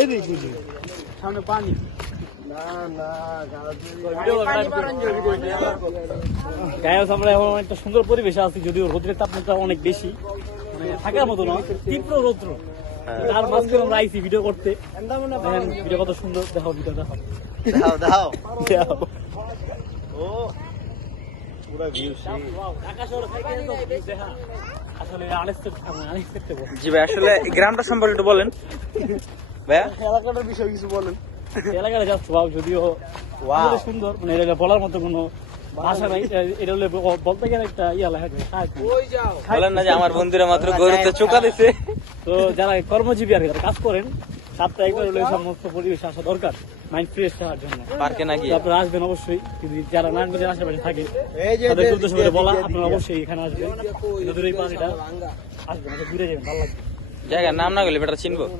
এদিকে সামনে পানি। গায়ে আমরা এখন একটা সুন্দর পরিবেশে আছি, যদিও রোদ্রের তাপমাত্রা অনেক বেশি, মানে থাকার মতো নয়, তীব্র রৌদ্র। তার মাঝখানে আমরা আইসি ভিডিও করতে। ভিডিও কত সুন্দর, দেখাও ভিডিও দেখাও। জি ভাই, আসলে গ্রামটা সম্পর্কে একটু বলেন ভাইয়া। এলাকাটার বিষয়ে কিছু বলেন। এলাকাটা যাচ্ছে যদিও সুন্দর, মানে এটা বলার মতো কোনো ভাষা নাই। এটা হলে বলতে গেলে একটা ইয়া লেখা বলেন না যে আমার বন্ধুরা মাত্র গরুতে চোকা দিছে। তো যারা কর্মজীবী আর কি, যারা কাজ করেন, সপ্তাহে একবার হলে সমস্ত পরিবেশে আসা দরকার মাইন্ড ফ্রেশ হওয়ার জন্য। পার্কে নাকি আপনারা আসবেন অবশ্যই, যদি যারা নারায়ণগঞ্জের আশেপাশে থাকে তাদের উদ্দেশ্য করে বলা, আপনারা অবশ্যই এখানে আসবেন। দূরেই পানিটা আসবেন, ঘুরে যাবেন, ভালো লাগবে। জায়গার নাম না গেলে বেটা চিনবো না।